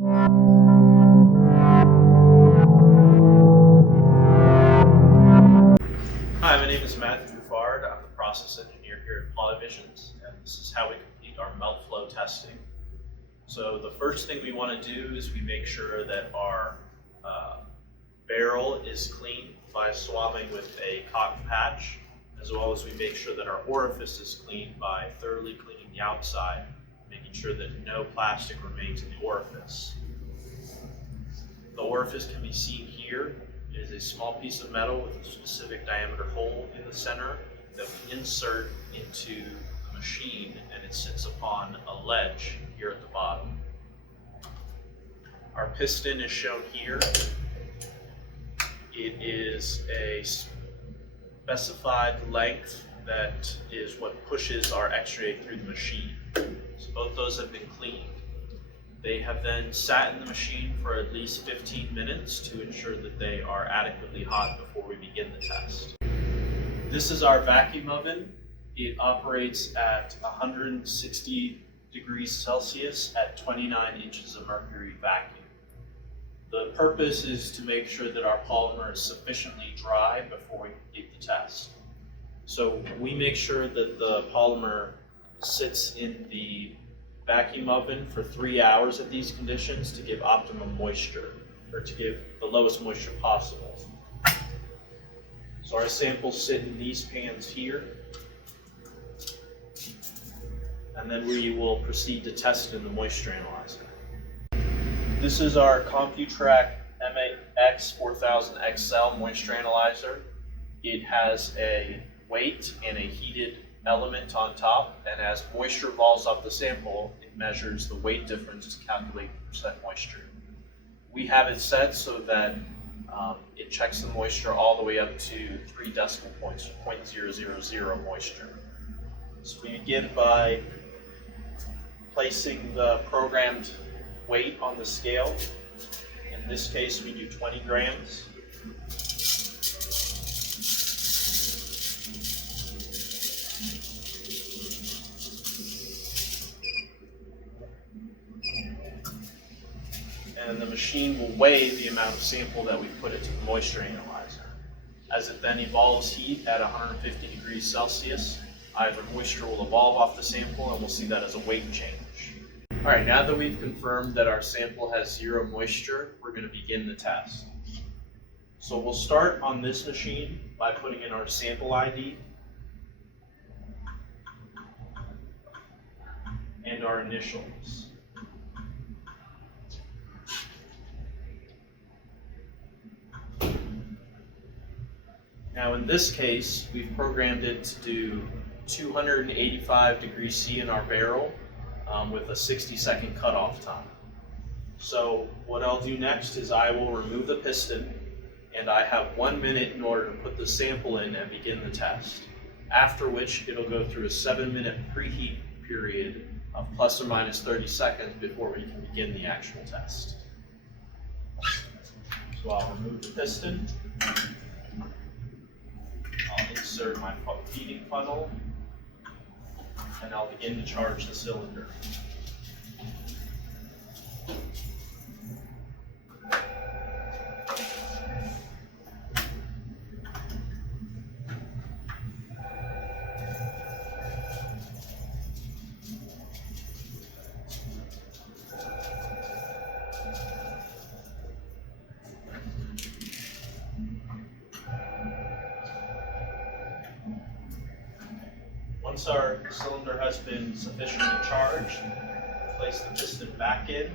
Hi, my name is Matthew. I'm a process engineer here at Polyvisions, and this is how we complete our melt flow testing. So the first thing we want to do is we make sure that our barrel is clean by swabbing with a cotton patch, as well as we make sure that our orifice is clean by thoroughly cleaning the outside, making sure that no plastic remains in the orifice. The orifice can be seen here. It is a small piece of metal with a specific diameter hole in the center that we insert into the machine, and it sits upon a ledge here at the bottom. Our piston is shown here. It is a specified length that is what pushes our extrude through the machine. So both those have been cleaned. They have then sat in the machine for at least 15 minutes to ensure that they are adequately hot before we begin the test. This is our vacuum oven. It operates at 160 degrees Celsius at 29 inches of mercury vacuum. The purpose is to make sure that our polymer is sufficiently dry before we complete the test. So we make sure that the polymer sits in the vacuum oven for 3 hours at these conditions to give optimum moisture, or to give the lowest moisture possible. So our samples sit in these pans here, and then we will proceed to test in the moisture analyzer. This is our CompuTrack MX4000XL moisture analyzer. It has a weight and a heated element on top, and as moisture falls off the sample, it measures the weight difference to calculate the percent moisture. We have it set so that it checks the moisture all the way up to 3 decimal points, 0.000 moisture. So we begin by placing the programmed weight on the scale. In this case, we do 20 grams. And the machine will weigh the amount of sample that we put into the moisture analyzer. As it then evolves heat at 150 degrees Celsius, either moisture will evolve off the sample, and we'll see that as a weight change. All right, now that we've confirmed that our sample has 0 moisture, we're going to begin the test. So we'll start on this machine by putting in our sample ID and our initials. Now in this case, we've programmed it to do 285 degrees C in our barrel with a 60-second cutoff time. So what I'll do next is I will remove the piston, and I have 1 minute in order to put the sample in and begin the test. After which it'll go through a 7-minute preheat period of plus or minus 30 seconds before we can begin the actual test. So I'll remove the piston. I'll insert my feeding funnel, and I'll begin to charge the cylinder. Once our cylinder has been sufficiently charged, place the piston back in.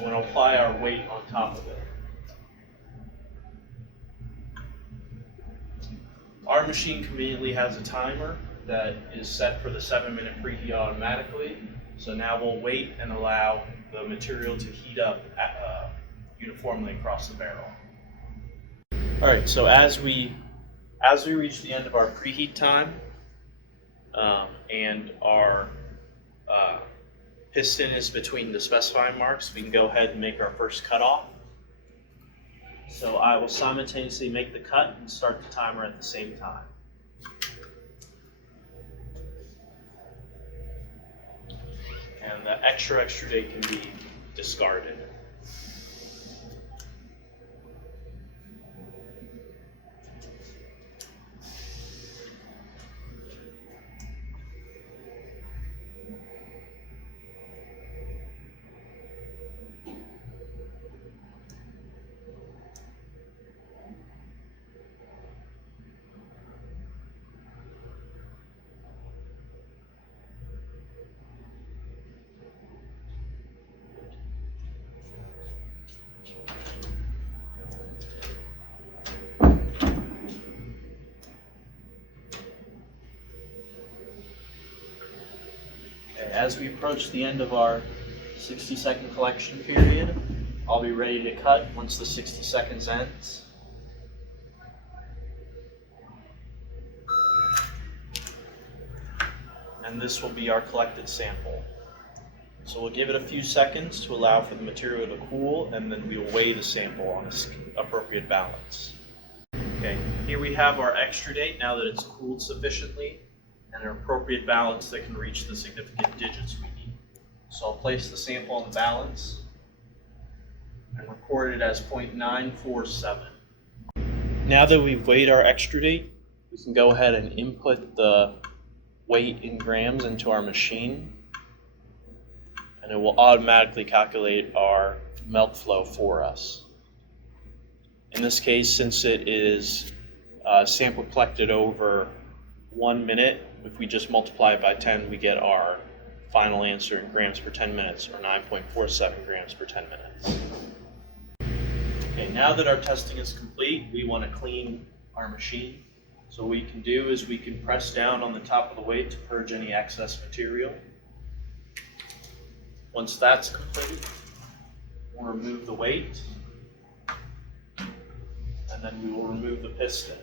We'll apply our weight on top of it. Our machine conveniently has a timer that is set for the 7-minute preheat automatically. So now we'll wait and allow the material to heat up uniformly across the barrel. All right, so as we reach the end of our preheat time and our piston is between the specifying marks, we can go ahead and make our first cutoff. So I will simultaneously make the cut and start the timer at the same time. and the extra date can be discarded. As we approach the end of our 60-second collection period, I'll be ready to cut once the 60 seconds ends. And this will be our collected sample. So we'll give it a few seconds to allow for the material to cool, and then we will weigh the sample on its appropriate balance. Okay, here we have our extra date now that it's cooled sufficiently, and an appropriate balance that can reach the significant digits we need. So I'll place the sample on the balance and record it as 0.947. Now that we've weighed our extra date, we can go ahead and input the weight in grams into our machine, and it will automatically calculate our melt flow for us. In this case, since it is sample collected over 1 minute, if we just multiply it by 10, we get our final answer in grams per 10 minutes, or 9.47 grams per 10 minutes. Okay, now that our testing is complete, we want to clean our machine. So what we can do is we can press down on the top of the weight to purge any excess material. Once that's complete, we'll remove the weight, and then we will remove the piston.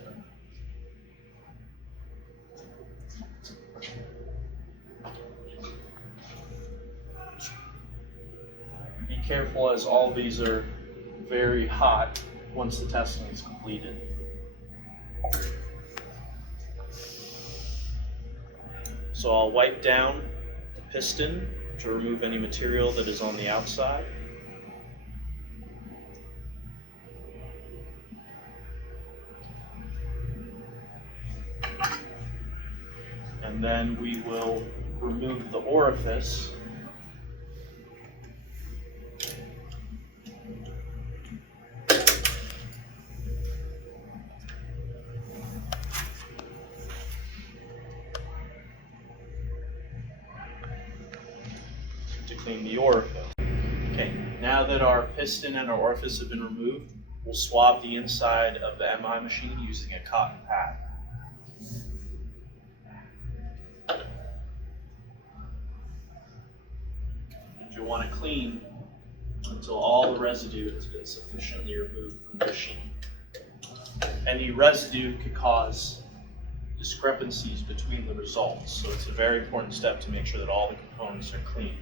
Be careful, as all these are very hot once the testing is completed. So I'll wipe down the piston to remove any material that is on the outside. And then we will remove the orifice . To clean the orifice. Okay, now that our piston and our orifice have been removed, we'll swab the inside of the MI machine using a cotton pad. And you'll want to clean until all the residue has been sufficiently removed from the machine. Any residue could cause discrepancies between the results, so it's a very important step to make sure that all the components are clean.